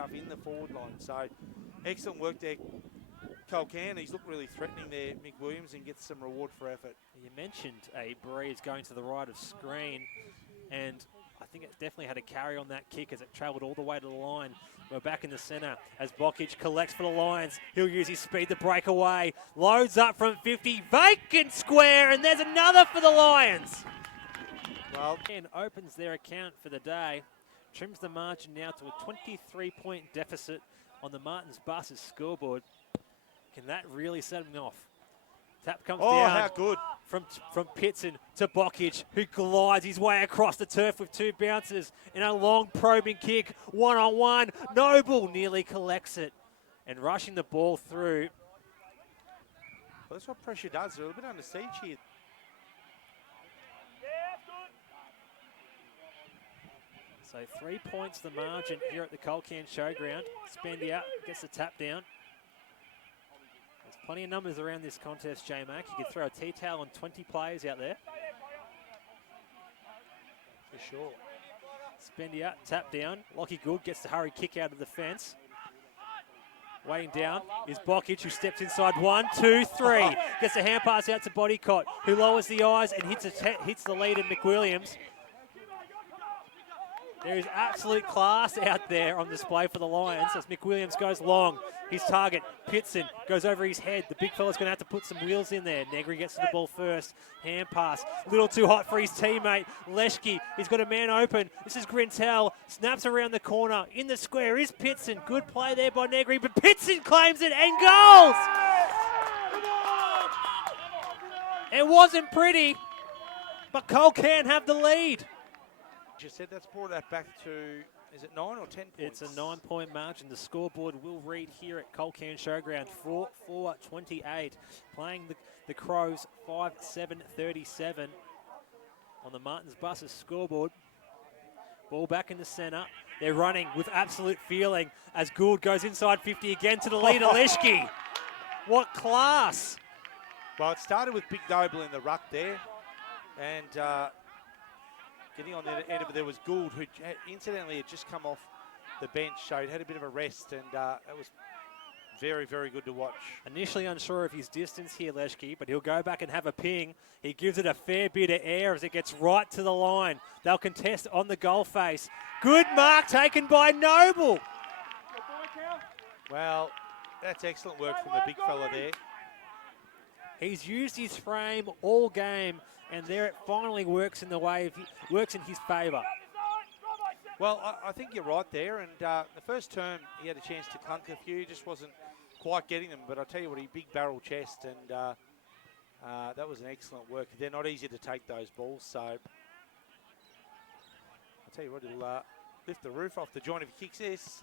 stuff in the forward line. So excellent work there, Culcairn. He's looked really threatening there, Mick Williams, and gets some reward for effort. You mentioned a breeze going to the right of screen, and I think it definitely had a carry on that kick as it travelled all the way to the line. We're back in the centre as Bokic collects for the Lions. He'll use his speed to break away. Loads up from 50, vacant square, and there's another for the Lions. Well, And opens their account for the day. Trims the margin now to a 23-point deficit on the Martins Buses scoreboard. Can that really set him off? Tap comes down. How good. From Pitson to Bokic, who glides his way across the turf with 2 bounces in a long probing kick. 1-on-1. Noble nearly collects it. And rushing the ball through. Well, that's what pressure does. They're a bit under siege here. So 3 points the margin here at the Culcairn Showground. Spendy out, gets the tap down. There's plenty of numbers around this contest, J-Mac. You could throw a T-towel on 20 players out there. For sure. Spendy out, tap down. Lockie Good gets the hurry kick out of the fence. Weighing down is Bokic, who steps inside 1, 2, 3. Gets a hand pass out to Bodycott, who lowers the eyes and hits the lead in McWilliams. There is absolute class out there on display for the Lions as McWilliams goes long. His target, Pitson, goes over his head. The big fella's going to have to put some wheels in there. Negri gets to the ball first. Hand pass, a little too hot for his teammate. Leschke, he's got a man open. This is Grintel, snaps around the corner. In the square is Pitson. Good play there by Negri, but Pitson claims it and goals! It wasn't pretty, but Culcairn have the lead. You said that's brought that back to, is it 9 or 10 points? It's a 9-point margin. The scoreboard will read here at Culcairn Showground 4-4-28. Playing the Crows 5-7-37 on the Martins Buses scoreboard. Ball back in the centre. They're running with absolute feeling as Gould goes inside 50 again to the leader, Leschke. What class! Well, it started with Big Noble in the ruck there, and getting on the end of it, there was Gould, who incidentally had just come off the bench, so he'd had a bit of a rest, and it was very, very good to watch. Initially unsure of his distance here, Leschke, but he'll go back and have a ping. He gives it a fair bit of air as it gets right to the line. They'll contest on the goal face. Good mark taken by Noble. Well, that's excellent work from the big fella there. He's used his frame all game, and there it finally works in his favour. Well, I think you're right there, and the first term he had a chance to clunk a few, just wasn't quite getting them, but I'll tell you what, he big barrel chest, and that was an excellent work. They're not easy to take, those balls, so I'll tell you what, he'll lift the roof off the joint if he kicks this.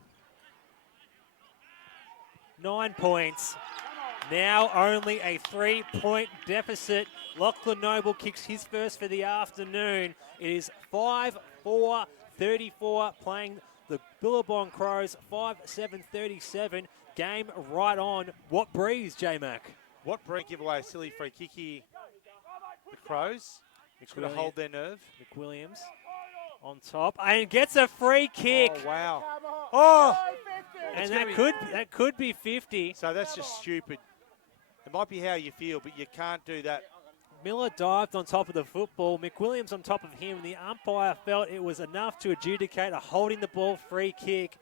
9 points. Now only a 3-point deficit. Lachlan Noble kicks his first for the afternoon. It is 5-4-34, playing the Billabong Crows 5-7-37. Game right on. What breeze, J-Mac? What breeze? Give away a silly free kick here. The Crows. It's going to hold their nerve. McWilliams on top and gets a free kick. Oh, wow. Oh! And that could be 50. So that's just stupid. It might be how you feel, but you can't do that. Miller dived on top of the football. McWilliams on top of him. The umpire felt it was enough to adjudicate a holding the ball free kick.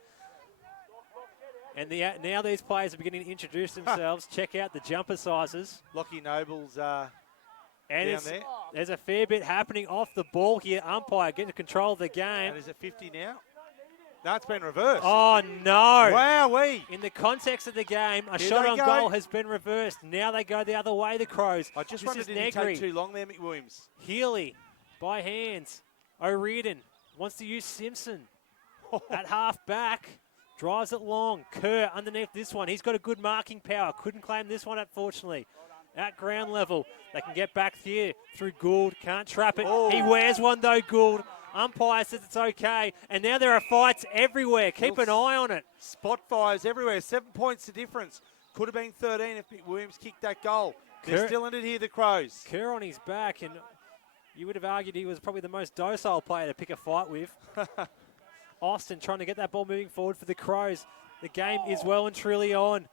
And now these players are beginning to introduce themselves. Check out the jumper sizes. Lockie Noble's and down there. There's a fair bit happening off the ball here. Umpire getting control of the game. And is it 50 now? No, it's been reversed. Oh, no. Wowee. In the context of the game, a shot on goal has been reversed. Now they go the other way, the Crows. I just wondered, did it take too long there, McWilliams? Healy by hands. O'Riordan wants to use Simpson at half back. Drives it long. Kerr underneath this one. He's got a good marking power. Couldn't claim this one, unfortunately. At ground level. They can get back here through Gould. Can't trap it. Oh. He wears one, though, Gould. Umpire says it's okay. And now there are fights everywhere. Keep an eye on it. Spot fires everywhere. 7 points the difference. Could have been 13 if McWilliams kicked that goal. They're still in it here, the Crows. Kerr on his back, and you would have argued he was probably the most docile player to pick a fight with. Austin trying to get that ball moving forward for the Crows. The game is well and truly on.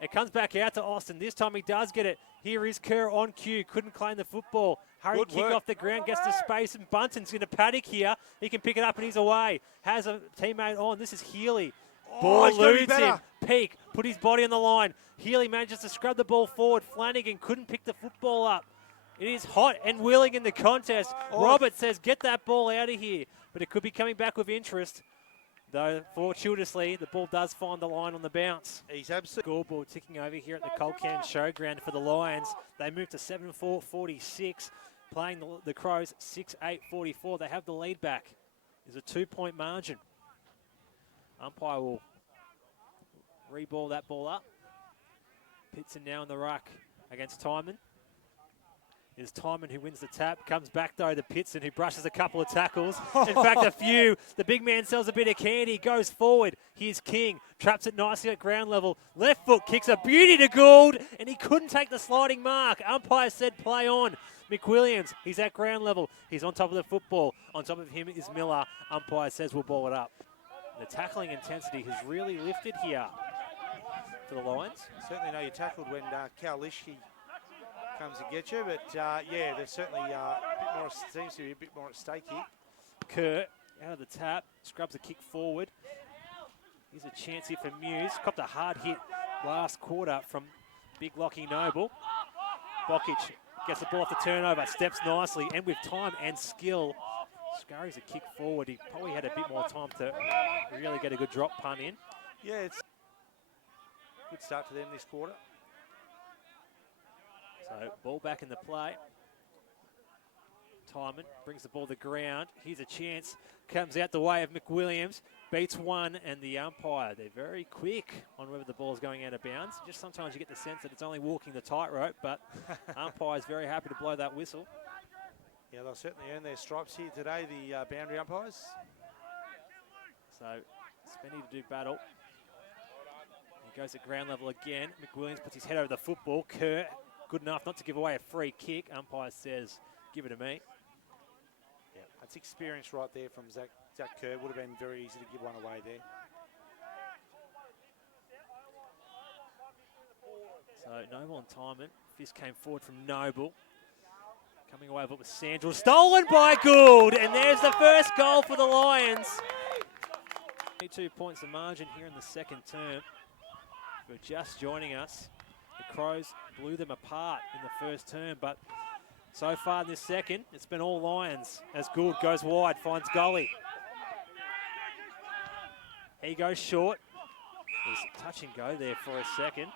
It comes back out to Austin. This time he does get it. Here is Kerr on cue. Couldn't claim the football. Hurried kick off the ground, gets to space, and Bunton's going to paddock here. He can pick it up and he's away. Has a teammate on. This is Healy. Ball eludes him. Peak put his body on the line. Healy manages to scrub the ball forward. Flanagan couldn't pick the football up. It is hot and willing in the contest. Robert says, get that ball out of here. But it could be coming back with interest. Though, fortuitously, the ball does find the line on the bounce. He's absolutely... Scoreboard ticking over here at the Culcairn Showground for the Lions. They move to 7-4-46, playing the Crows 6-8-44. They have the lead back. There's a 2-point margin. Umpire will re-ball that ball up. Pitson now in the ruck against Timon. It's Timon who wins the tap. Comes back, though, to Pitson, who brushes a couple of tackles. In fact, a few. The big man sells a bit of candy, goes forward. Here's King. Traps it nicely at ground level. Left foot kicks a beauty to Gould, and he couldn't take the sliding mark. Umpire said play on. McWilliams, he's at ground level. He's on top of the football. On top of him is Miller. Umpire says we'll ball it up. The tackling intensity has really lifted here for the Lions. Certainly know you tackled when Kalishki comes to get you, but yeah, there's certainly a bit more, seems to be a bit more at stake here. Kerr out of the tap, scrubs a kick forward. Here's a chance here for Muse. Copped a hard hit last quarter from Big Lockie Noble. Bokic gets the ball off the turnover, steps nicely, and with time and skill, scurries a kick forward. He probably had a bit more time to really get a good drop punt in. Yeah, it's a good start to them this quarter. So, ball back in the play. Timon brings the ball to the ground. Here's a chance. Comes out the way of McWilliams. Beats one, and the umpire. They're very quick on whether the ball is going out of bounds. Just sometimes you get the sense that it's only walking the tightrope, but umpire is very happy to blow that whistle. Yeah, they'll certainly earn their stripes here today, the boundary umpires. So, Spenny to do battle. He goes at ground level again. McWilliams puts his head over the football. Kerr, good enough not to give away a free kick. Umpire says, give it to me. Yeah, that's experience right there from Zach Kerr. Would have been very easy to give one away there. So Noble and Timon. Fist came forward from Noble. Coming away with it was Sandrell. Stolen by Gould. And there's the first goal for the Lions. 22 points of margin here in the second term. If you're just joining us, the Crows blew them apart in the first term, but so far in this second, it's been all Lions as Gould goes wide, finds Gully. He goes short. There's touch and go there for a second.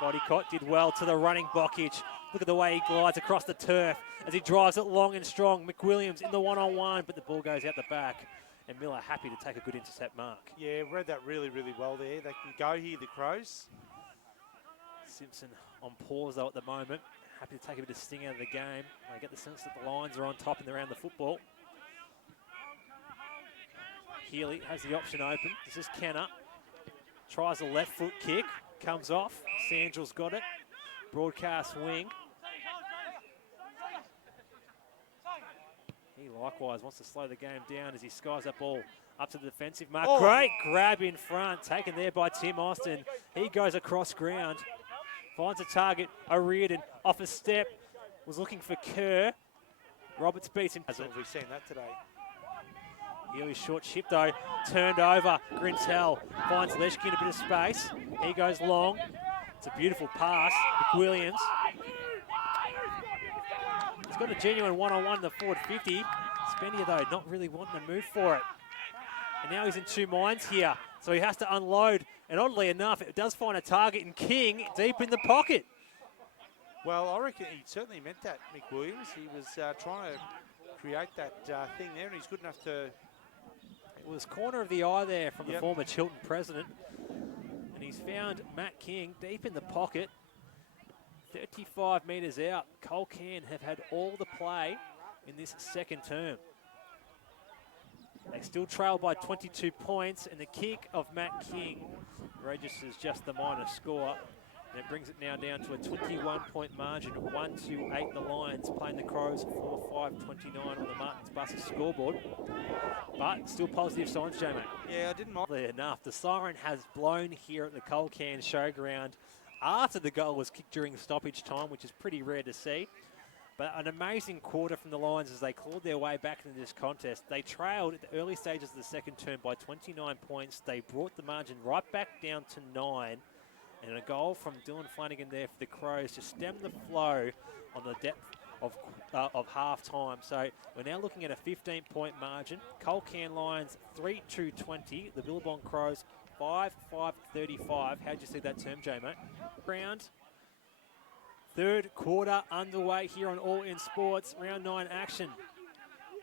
Bodycott did well to the running Bokic. Look at the way he glides across the turf as he drives it long and strong. McWilliams in the one-on-one, but the ball goes out the back. And Miller happy to take a good intercept mark. Yeah, read that really, really well there. They can go here, the Crows. Simpson on pause though at the moment. Happy to take a bit of sting out of the game. I get the sense that the Lions are on top and they're around the football. Healy has the option open. This is Kenner. Tries a left foot kick. Comes off. Sandrell's got it. Broadcast wing. He likewise wants to slow the game down as he skies that ball up to the defensive mark. Oh. Great grab in front. Taken there by Tim Austin. He goes across ground. Finds a target. O'Riordan off a step. Was looking for Kerr. Roberts beats him. Hasn't we seen that today? Healy's short ship though. Turned over. Grintel finds Leshkin a bit of space. He goes long. It's a beautiful pass. McWilliams. He's got a genuine one-on-one in the forward 50. Spendier though not really wanting to move for it. And now he's in two minds here. So he has to unload. And oddly enough, it does find a target in King deep in the pocket. Well, I reckon he certainly meant that, McWilliams. He was trying to create that thing there, and he's good enough to... It was corner of the eye there from the former Chilton president. And he's found Matt King deep in the pocket. 35 metres out. Culcairn have had all the play in this second term. They still trail by 22 points, and the kick of Matt King registers just the minor score. And it brings it now down to a 21-point margin, 1-8 the Lions, playing the Crows 4-5-29 on the Martins Buses scoreboard. But still positive signs, J-Mate. Yeah, I didn't mind. Enough. The siren has blown here at the Culcairn Showground after the goal was kicked during stoppage time, which is pretty rare to see. But an amazing quarter from the Lions as they clawed their way back into this contest. They trailed at the early stages of the second term by 29 points. They brought the margin right back down to 9. And a goal from Dylan Flanagan there for the Crows to stem the flow on the depth of half-time. So we're now looking at a 15-point margin. Culcairn Lions 3-2-20. The Billabong Crows 5-5-35. How'd you see that term, J-Mate? Round. Third quarter underway here on All In Sports. Round 9 action.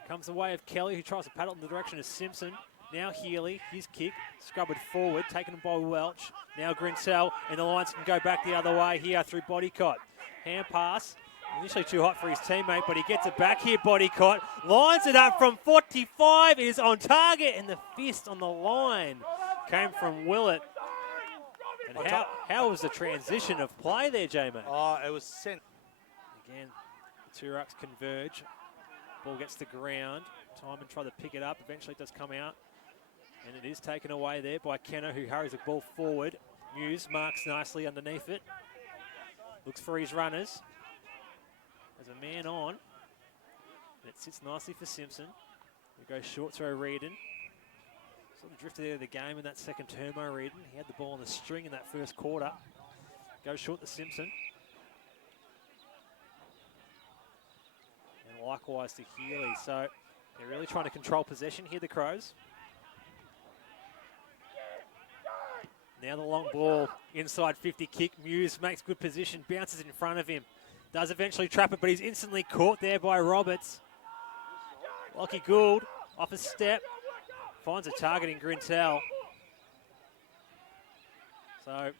Comes the way of Kelly, who tries to paddle in the direction of Simpson. Now Healy, his kick, scrubbered forward, taken by Welch. Now Grintel, and the Lions can go back the other way here through Bodycott. Hand pass, initially too hot for his teammate, but he gets it back here, Bodycott. Lines it up from 45, it is on target, and the fist on the line came from Willett. And how was the transition of play there, J-Mate? Oh, it was sent. Again, the two rucks converge. Ball gets to ground. Timon try to pick it up. Eventually it does come out. And it is taken away there by Kenner, who hurries the ball forward. Muse marks nicely underneath it. Looks for his runners. There's a man on. And it sits nicely for Simpson. It goes short to O'Reardon. Sort of drifted out of the game in that second term, O'Reardon. He had the ball on the string in that first quarter. Goes short to Simpson. And likewise to Healy. So they're really trying to control possession here, the Crows. Now the long ball, inside 50 kick. Muse makes good position, bounces in front of him. Does eventually trap it, but he's instantly caught there by Roberts. Lockie Gould, off a step, finds a target in Grintel. So,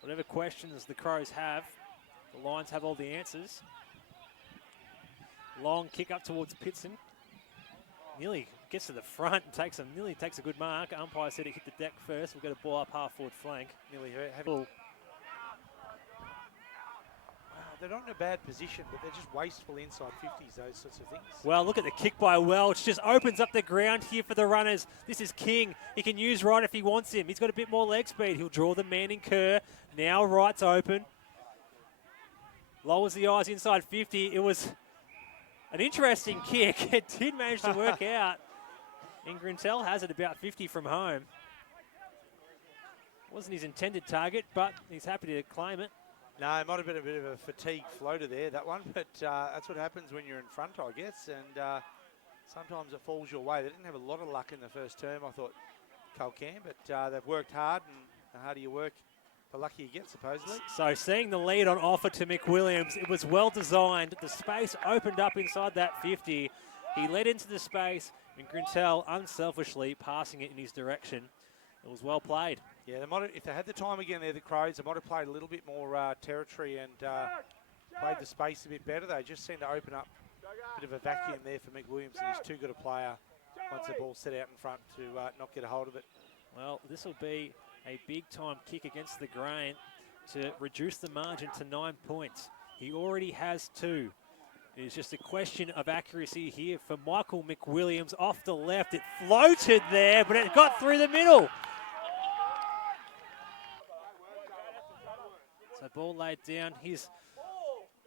whatever questions the Crows have, the Lions have all the answers. Long kick up towards Pitson. Nearly gets to the front and nearly takes a good mark. Umpire said he hit the deck first. We've got a ball up half forward flank. Nearly hurt. Wow, they're not in a bad position, but they're just wasteful inside 50s, those sorts of things. Well, look at the kick by Welch. Just opens up the ground here for the runners. This is King. He can use right if he wants him. He's got a bit more leg speed. He'll draw the man in Kerr. Now right's open. Lowers the eyes inside 50. It was an interesting kick. It did manage to work out. And Grintel has it about 50 from home. Wasn't his intended target, but he's happy to claim it. No, it might have been a bit of a fatigue floater there, that one, but that's what happens when you're in front, I guess, and sometimes it falls your way. They didn't have a lot of luck in the first term, I thought, Culcairn, but they've worked hard, and the harder you work, the luckier you get, supposedly. So seeing the lead on offer to McWilliams, it was well designed. The space opened up inside that 50. He led into the space, and Grintel unselfishly passing it in his direction. It was well played. Yeah, they might have, if they had the time again there, the Crows, they might have played a little bit more territory and played the space a bit better. They just seemed to open up a bit of a vacuum there for McWilliams, and he's too good a player once the ball's set out in front to not get a hold of it. Well, this will be a big-time kick against the grain to reduce the margin to 9 points. He already has 2. It's just a question of accuracy here for Michael McWilliams off the left. It floated there, but it got through the middle. So ball laid down. Here's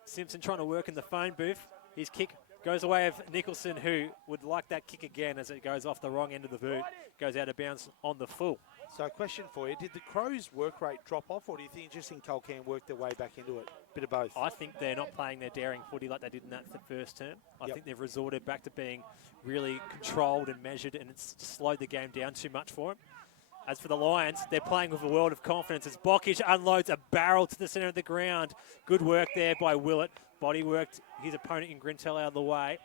Simpson trying to work in the phone booth. His kick goes away of Nicholson, who would like that kick again as it goes off the wrong end of the boot. Goes out of bounds on the full. So a question for you, did the Crows' work rate drop off, or do you think just in Culcairn worked their way back into it? Bit of both. I think they're not playing their daring footy like they did in that first term. I think they've resorted back to being really controlled and measured, and it's slowed the game down too much for them. As for the Lions, they're playing with a world of confidence as Bokic unloads a barrel to the centre of the ground. Good work there by Willett. Body worked his opponent in Grintel out of the way.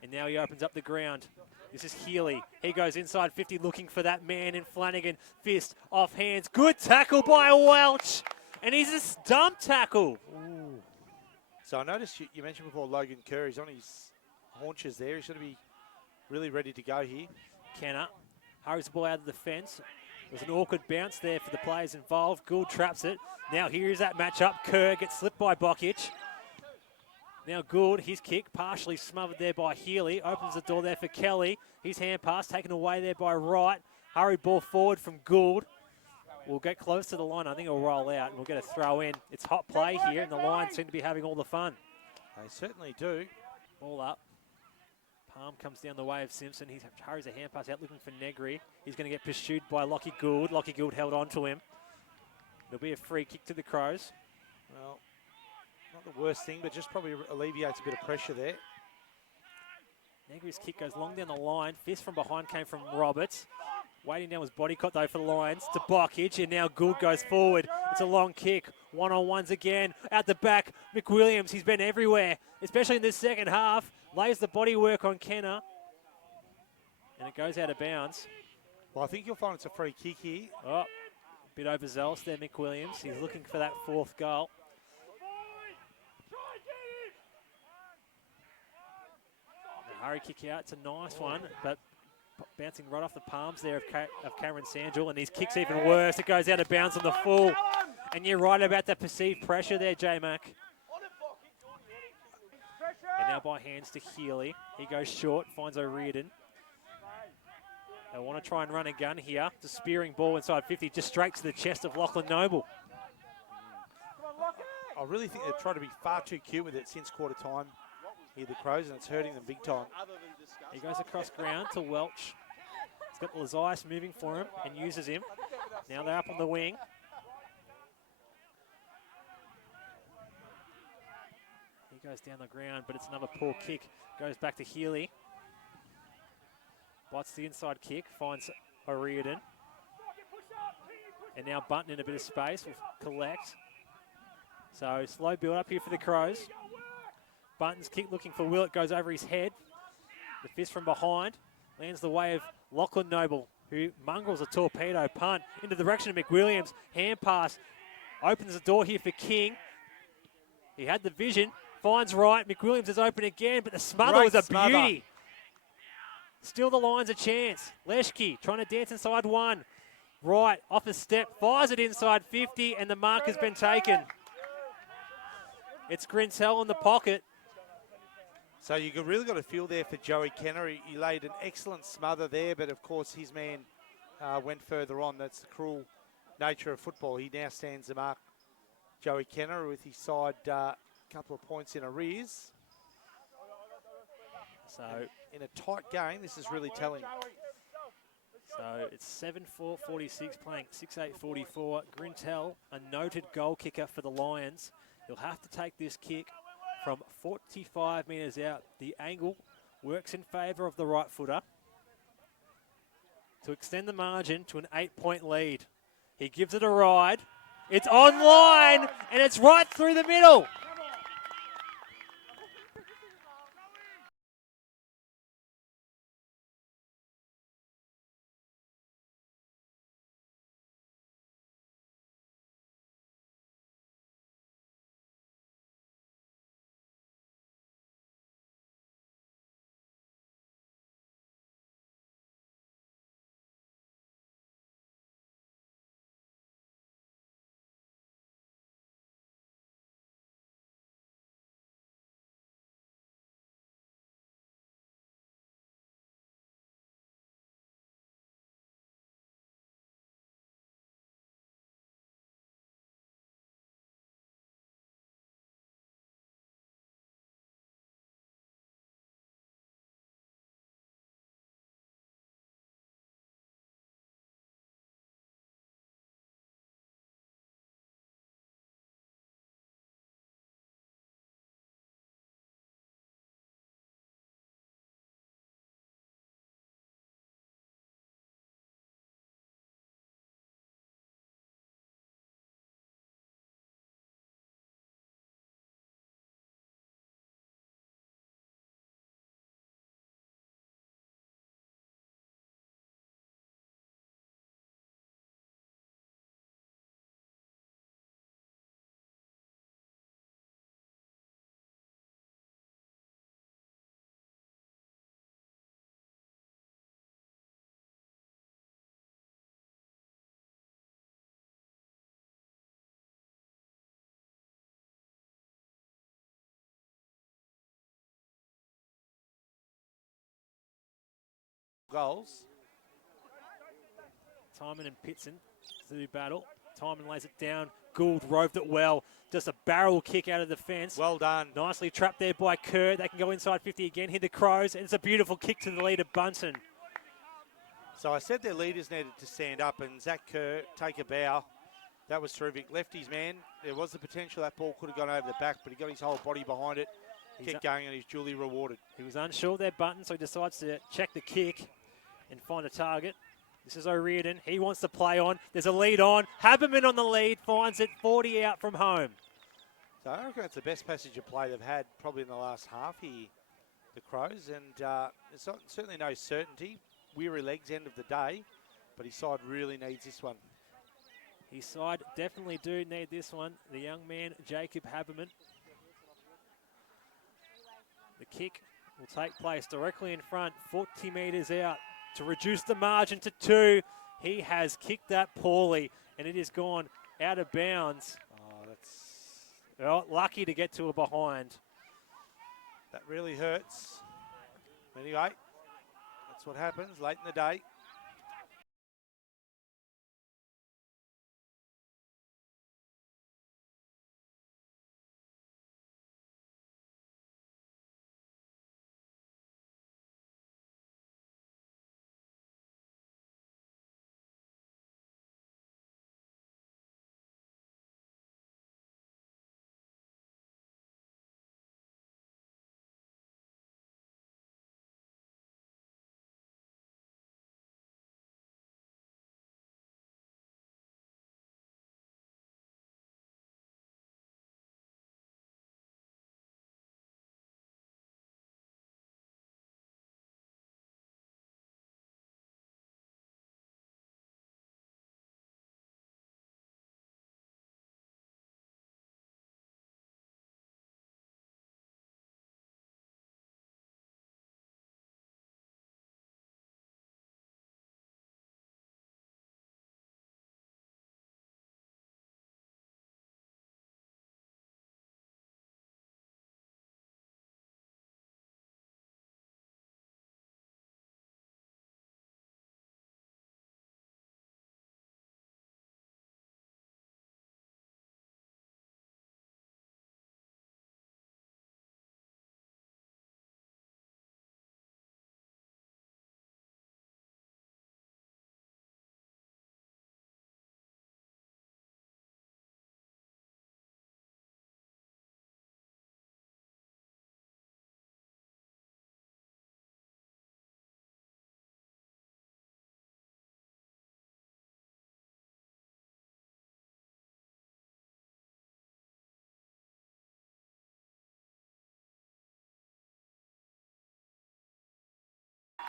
And now he opens up the ground. This is Healy. He goes inside 50 looking for that man in Flanagan. Fist off hands. Good tackle by Welch. And he's a stump tackle. Ooh. So I noticed you mentioned before Logan Kerr. He's on his haunches there. He's going to be really ready to go here. Kenner hurries the ball out of the fence. It was an awkward bounce there for the players involved. Gould traps it. Now here is that matchup. Kerr gets slipped by Bokic. Now Gould, his kick, partially smothered there by Healy. Opens the door there for Kelly. His hand pass taken away there by Wright. Hurried ball forward from Gould. We'll get close to the line. I think it'll roll out and we'll get a throw in. It's hot play here and the Lions seem to be having all the fun. They certainly do. Ball up. Palm comes down the way of Simpson. He hurries a hand pass out looking for Negri. He's going to get pursued by Lockie Gould. Lockie Gould held on to him. There'll be a free kick to the Crows. Well, not the worst thing, but just probably alleviates a bit of pressure there. Negri's kick goes long down the line. Fist from behind came from Roberts. Waiting down was Bodycott though for the Lions to Bokic, and now Gould goes forward. It's a long kick. One-on-ones again. Out the back, McWilliams, he's been everywhere, especially in this second half. Lays the body work on Kenner. And it goes out of bounds. Well, I think you'll find it's a free kick here. Oh, a bit overzealous there, McWilliams. He's looking for that fourth goal. The hurry kick out, it's a nice one, but bouncing right off the palms there of Cameron Sandrell, and his kick's even worse. It goes out of bounds on the full. And you're right about that perceived pressure there, J-Mac. And now by hands to Healy. He goes short, finds O'Riordan. They want to try and run a gun here. It's a spearing ball inside 50, just straight to the chest of Lachlan Noble. I really think they've tried to be far too cute with it since quarter time here, the Crows, and it's hurting them big time. He goes across ground to Welch. He's got Lazias moving for him and uses him. Now they're up on the wing. He goes down the ground, but it's another poor kick. Goes back to Healy. Bites the inside kick, finds O'Riordan. And now Bunton in a bit of space will collect. So slow build up here for the Crows. Bunton's kick looking for Willett, goes over his head. The fist from behind lands the way of Lachlan Noble, who mongrels a torpedo punt into the direction of McWilliams. Hand pass opens the door here for King. He had the vision, finds Wright. McWilliams is open again, but the smother was a beauty. Still the Lions a chance. Leschke trying to dance inside one. Wright off a step, fires it inside 50, and the mark has been taken. It's Grintel in the pocket. So you really got a feel there for Joey Kenner. He laid an excellent smother there, but of course his man went further on. That's the cruel nature of football. He now stands the mark, Joey Kenner, with his side couple of points in arrears. So and in a tight game, this is really telling. So it's 7-4-46 playing 6-8-44. Grintel, a noted goal kicker for the Lions. He'll have to take this kick from 45 metres out. The angle works in favour of the right footer to extend the margin to an 8-point lead. He gives it a ride. It's online, and it's right through the middle. goals. Timon and Pitson to do battle. Timon lays it down. Gould roved it well. Just a barrel kick out of the fence. Well done. Nicely trapped there by Kerr. They can go inside 50 again. Hit the Crows. And it's a beautiful kick to the leader, Bunton. So I said their leaders needed to stand up, and Zach Kerr take a bow. That was terrific. Left his man. There was the potential that ball could have gone over the back, but he got his whole body behind it. Kept going, and he's duly rewarded. He was unsure there, Bunton, so he decides to check the kick and find a target. This is O'Riordan. He wants to play on. There's a lead on. Haberman on the lead. Finds it 40 out from home. So I reckon it's the best passage of play they've had probably in the last half here, the Crows. And there's certainly no certainty. Weary legs, end of the day. But his side really needs this one. His side definitely do need this one. The young man, Jacob Haberman. The kick will take place directly in front, 40 metres out to reduce the margin to 2. He has kicked that poorly, and it has gone out of bounds. Oh, that's... Well, lucky to get to a behind. That really hurts. Anyway, that's what happens late in the day.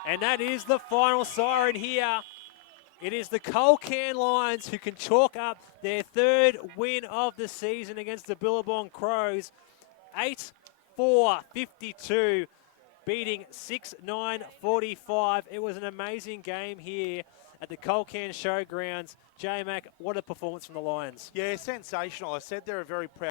And that is the final siren here. It is the Culcairn Lions who can chalk up their 3rd win of the season against the Billabong Crows. 8-4-52, beating 6-9-45. It was an amazing game here at the Culcairn Showgrounds. J-Mac, what a performance from the Lions. Yeah, sensational. I said they're a very proud